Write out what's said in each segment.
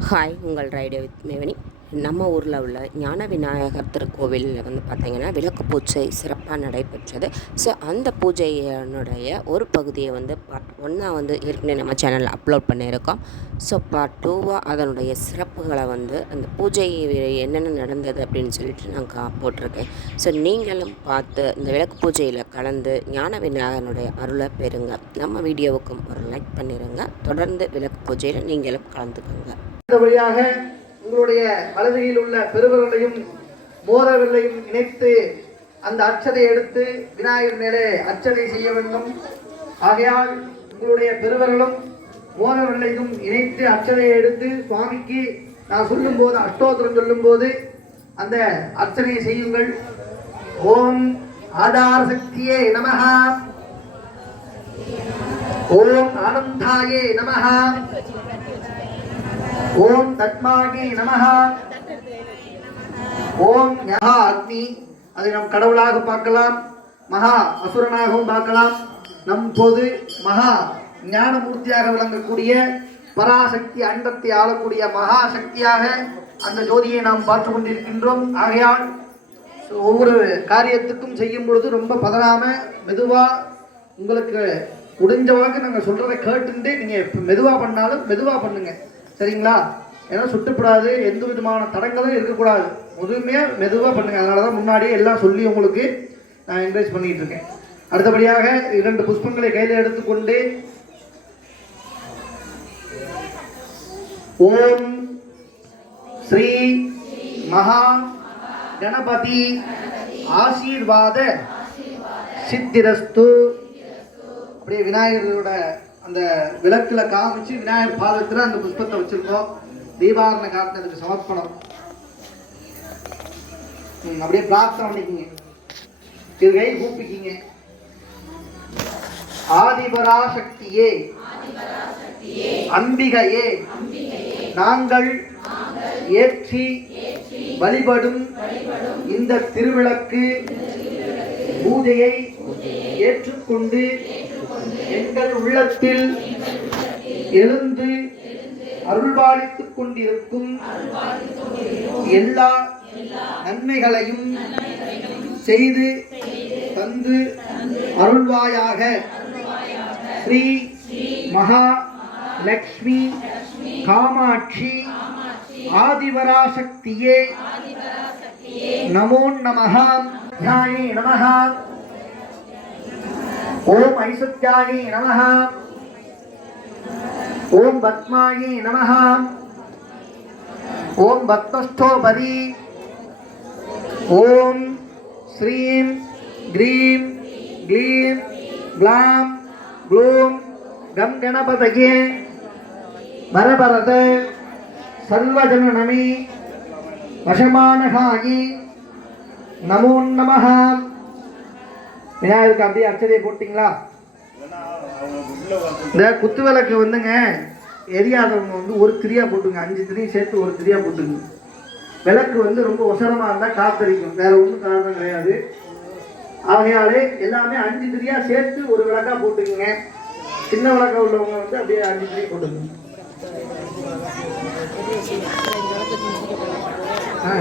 Hi உங்கள் ரைடியோ with மேவனி. நம்ம ஊரில் உள்ள ஞான விநாயகர் திருக்கோவிலில் வந்து பார்த்திங்கன்னா விளக்கு பூஜை சிறப்பாக நடைபெற்றது. ஸோ அந்த பூஜையினுடைய ஒரு பகுதியை வந்து பார்ட் ஒன்றா வந்து ஏற்கனவே நம்ம சேனலில் அப்லோட் பண்ணியிருக்கோம். ஸோ பார்ட் டூவாக அதனுடைய சிறப்புகளை வந்து அந்த பூஜை என்னென்ன நடந்தது அப்படின்னு சொல்லிட்டு நான் கா போட்டிருக்கேன். ஸோ நீங்களும் பார்த்து இந்த விளக்கு பூஜையில் கலந்து ஞான விநாயகனுடைய அருளை பெறுங்க. நம்ம வீடியோவுக்கும் ஒரு லைக் பண்ணிடுங்க தொடர்ந்து விளக்கு பூஜையில் நீங்களும் கலந்துக்கோங்க. வழியாக உங்களுடைய வலதுகையில் உள்ள பெருவர்களையும் மோதவில்லையும் இணைத்து அந்த அச்சதை எடுத்து விநாயகர் மேலே அச்சதை செய்ய வேண்டும். ஆகையால் உங்களுடைய பெருவர்களும் மோதவில்லையும் இணைத்து அச்சதையை எடுத்து சுவாமிக்கு நான் சொல்லும்போது அஷ்டோத்திரம் சொல்லும்போது அந்த அர்ச்சனையை செய்யுங்கள். ஓம் ஆதார சக்தியே நமஹா. ஓம் ஆனந்தாயே நமஹா. ஓம் தத்மாகி நமஹா. ஓம் யஹா அக்னி. அதை நம் கடவுளாக பார்க்கலாம். மகா அசுரனாகவும் பார்க்கலாம். நம் பொது மகா ஞானமூர்த்தியாக விளங்கக்கூடிய பராசக்தி அண்டத்தை ஆளக்கூடிய மகா சக்தியாக அந்த ஜோதியை நாம் பார்த்து கொண்டிருக்கின்றோம். ஆகையால் ஒவ்வொரு காரியத்துக்கும் செய்யும் பொழுது ரொம்ப பதறாம மெதுவா உங்களுக்கு முடிஞ்ச அளவுக்கு நாங்கள் சொல்றதை கேட்டுட்டு நீங்க இப்ப மெதுவா பண்ணாலும் மெதுவா பண்ணுங்க. சரிங்களா? ஏன்னா சுட்டுப்படாது எந்த விதமான தடங்களும் இருக்கக்கூடாது. முதுமையாக மெதுவாக பண்ணுங்க. அதனால தான் முன்னாடியே எல்லாம் சொல்லி உங்களுக்கு நான் என்கரேஜ் பண்ணிட்டு இருக்கேன். அடுத்தபடியாக இரண்டு புஷ்பங்களை கையில் எடுத்துக்கொண்டு ஓம் ஸ்ரீ மகா கணபதி ஆசீர்வாத சித்திரஸ்து. அப்படியே விநாயகரோட அந்த விளக்குல காமிச்சு விநாயகர் பாதத்தில் அந்த புஷ்பத்தை வச்சிருக்கோம். தீபாவளி காட்டினதுக்கு சமர்ப்பணம். அப்படியே பிரார்த்தனை பண்ணிக்கிங்க. இது கை கூப்பிக்கிங்க. ஆதிபராசக்தியே. அம்பிகையே. நாங்கள் ஏற்றி வழிபடும் இந்த திருவிளக்கு பூஜையை ஏற்றுக்கொண்டு எங்கள் உள்ளத்தில் எழுந்து அருள்பாலித்துக் கொண்டிருக்கும் எல்லா நன்மைகளையும் செய்து தந்து அருள்வாயாக. ஸ்ரீ மகா லக்ஷ்மி காமாட்சி ஆதிவராசக்தியே. நமோ நமஹா நமஹா नमः ஓம் ஐசத்யாயே நமः ஓம் பத்மாயே நமः ஓம் பத்மஸ்தோபதி ஓம் ஸ்ரீம் க்ரீம் க்ளீம் க்ளாம் க்ளூம் கம் கணபதயே வரபரத சர்வஜனநமி வசமானகாயி நமோ நமः விநாயகருக்கு அப்படியே அச்சதையை போட்டிங்களா? இந்த குத்து விளக்கு வந்துங்க எரியாதவங்க வந்து ஒரு திரியா போட்டுங்க அஞ்சு திரியும் சேர்த்து ஒரு திரியா போட்டுங்க. விளக்கு வந்து ரொம்ப உசரமா இருந்தா காத்தரிக்கும் வேற ஒன்றும் காரணம் கிடையாது. ஆகையாலே எல்லாமே அஞ்சு திரியா சேர்த்து ஒரு விளக்கா போட்டுக்குங்க. சின்ன விளக்கா உள்ளவங்க வந்து அப்படியே அஞ்சு திரி போட்டுங்க ஆ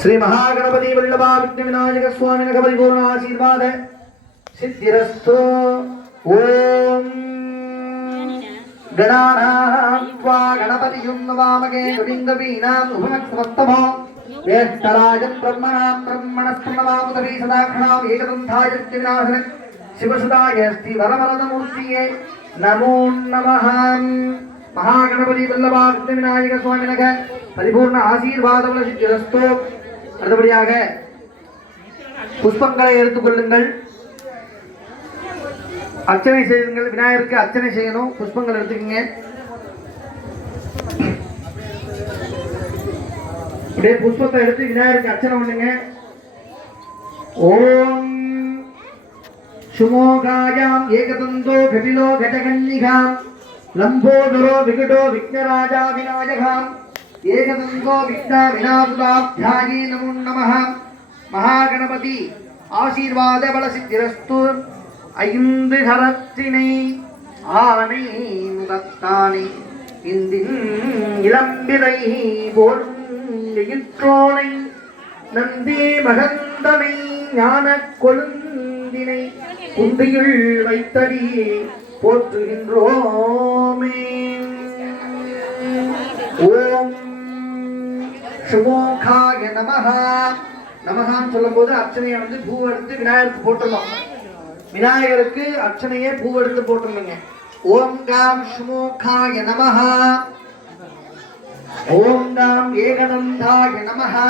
శ్రీ మహాగణపతి వల్లభా విఘ్న వినాయక స్వామి పరిపూర్ణ ఆశీర్వాద. సిద్ధిరస్తు ఓం. గణానాం త్వా గణపతియుం నవామగే గవిందవీనాం ఉపమక్స్వస్తమో జ్యేష్ఠరాజం బ్రహ్మణాం బ్రహ్మణస్తు నవాముదవీ సదాక్షణాం ఏకదంధాయ వినాశన శివసుదాయ అస్తి వరవరదమూర్తియే నమో. మహాగణపతి వల్లభా వినాయక స్వామినగ పరిపూర్ణ ఆశీర్వాదముల సిద్ధిరస్తు. அடுத்தபடியாக புஷ்பங்களை எடுத்துக்கொள்ளுங்கள் அர்ச்சனை செய்யுங்கள். விநாயகருக்கு அர்ச்சனை செய்யணும். புஷ்பங்கள் எடுத்துக்கங்க. அப்படியே புஷ்பத்தை எடுத்து விநாயகருக்கு அர்ச்சனை பண்ணுங்க. ஓம் சுமோகாயாம் ஏகதந்தோ கபிலோ கடகன்னிகாம் லம்போதரோ விகடோ விக்னராஜா விநாயகாம். ஏகதந்தோ விக்னா விநாதுதாப்தியாயே நமோ நமः மகாகணபதி ஆசீர்வாத பல சித்திரஸ்து ஐந்து கரத்தினை ஆனை முகத்தானை. இந்தின் இளம்பிதை போலும் நந்தி மகந்தனை ஞான கொழுந்தினை குந்தியுள் வைத்தடி போற்றுகின்றோமே ஓம் சுமோகாய நமகா நமகான்னு சொல்லும்போது அர்ச்சனையை வந்து பூ எடுத்து விநாயகருக்கு போட்டுடணும். விநாயகருக்கு அர்ச்சனையே பூ எடுத்து போட்டுருங்க ஓம் காம் சுமோகாய நமகா ஓம் காம் ஏகநந்தாய நமகா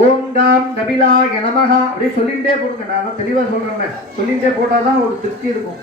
ஓம் காம் கபிலாய நமகா அப்படியே சொல்லிட்டே போடுங்க. நான் தெளிவா சொல்றேன் சொல்லிட்டே போட்டாதான் ஒரு திருப்தி இருக்கும்.